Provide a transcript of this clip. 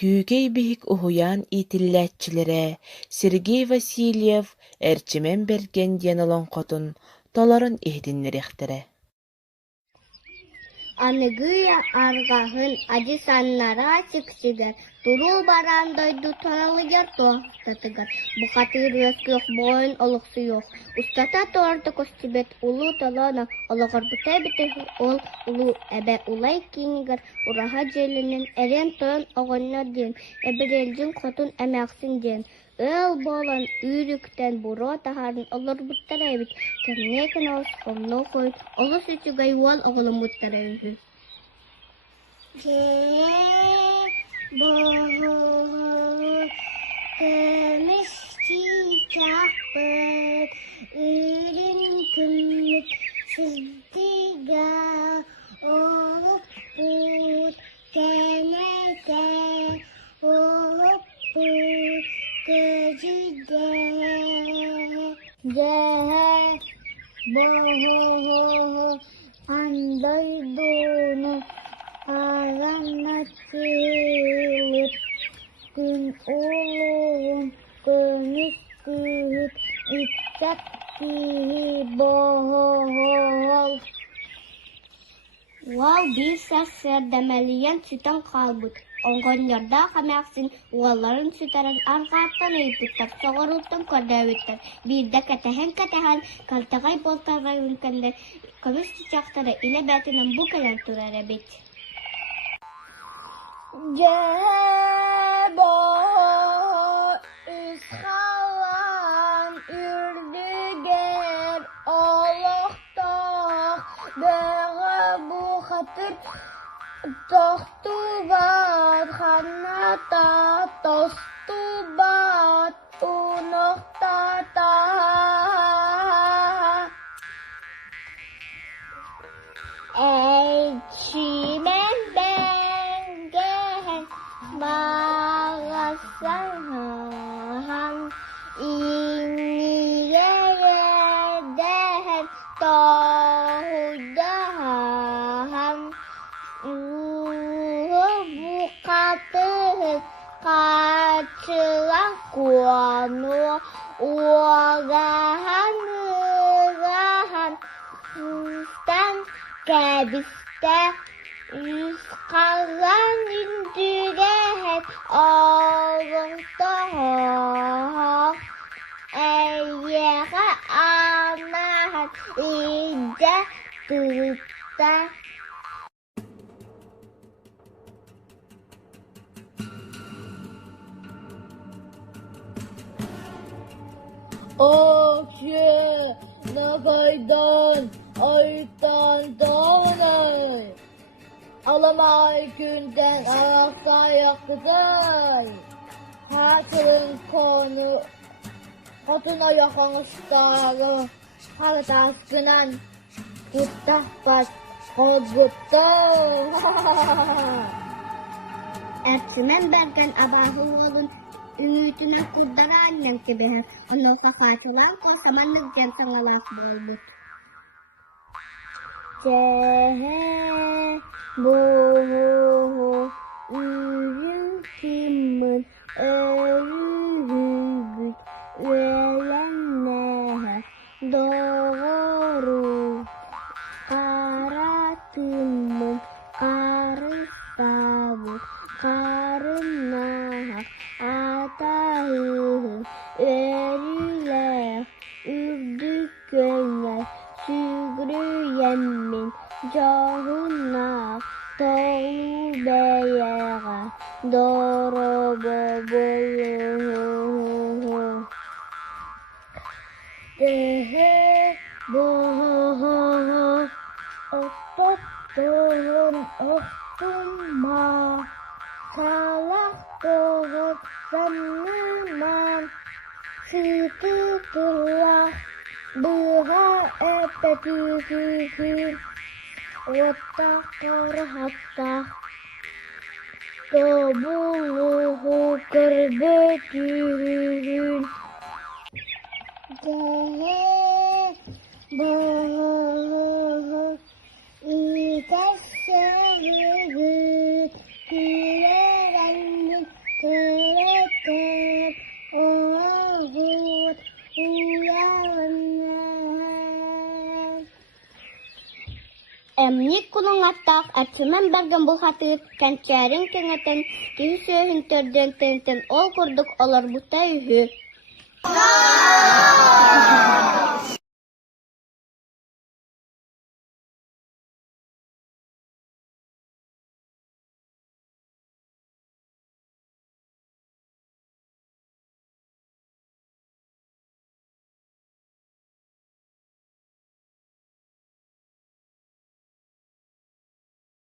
Күүкэй биһик уһуйаан иитиллээччилэрэ Сергей Васильев эрчимэн берген диэн олоҥхотун толорун иһитиннэриэхтэрэ. Аныгыя аргаһын адьысаннара сиксигэр, туруу баран дойду тоналыгар тоохтатыгар, бухатыыр өскөх боойун олохсуйох. Устата тоорда костибет улуу толоно ологорбутай бите ол улуу эбе улай кинигер ураха желинен эрен тоон огоннор диэн, эбирелдин хотун эмэхсин диэн. Өл болан үйрүктен буро тахарын олорбуттар эбит, кемнекен олс комно койт, олос үтүгай уол оголумуттар эбит. Kömüşçi çakpıt, ürün kümmüt, sizdiga olup put, kenete olup put, gözüde. Boho andaydunu aranatılıp, gün oğlum gönüsküt, istekti bohol. Wal bir sesler demeliyen süten kalbut. Ongonlarda kamaksin, uvalların süteren argattan eyputtar, soğurultun kodavittar. Bir de katehen kaltagay boltargay ülkende, kömüş çiçakları ile betinin bu kadar turar ebit. Cebo ishalan ürdüger Allah'ta beğe bu hatır tostu bat hanata tostu bat unokta ta Çimen bengen bağasahan İniyeden tohudahan Bu katı kaçılan kuanu Uagahan Stan Kebiste Yüzkalan indürehet Ağırda Eyyere anahat İde tutta Akşe nagaydan ayıktan dağılay Alamay günden ayakta yakıday Hatırın konu Hatuna yakanıştarı Hartaskınan Tuttahbat Kodgutta Erçimen bergen abahıvalın Ümütüne kuddara annem gibi Onu sakatılan kasamanlık gensangalas bulbut Cehe boho ürün kimin örüğüt verennehe doğru karatımın karıstavı karınnaha atahı veriler ürdükönler Sügrüyenmin cahunna Toğlu beyağa Doro bobolu Dehe boho Ototun otuma Salah doğur sanıman Sıkıtullah Bıha epetühühü Otakır hatta Kabuluhu kırbetühün Gehe bohu İteşehü Külerenlik Эмник кулун аттақ әрчімен берген бұл хатыр кәнчәрін кеңетін түйсөйін төрден тентен ол күрдік олар бұта үйі.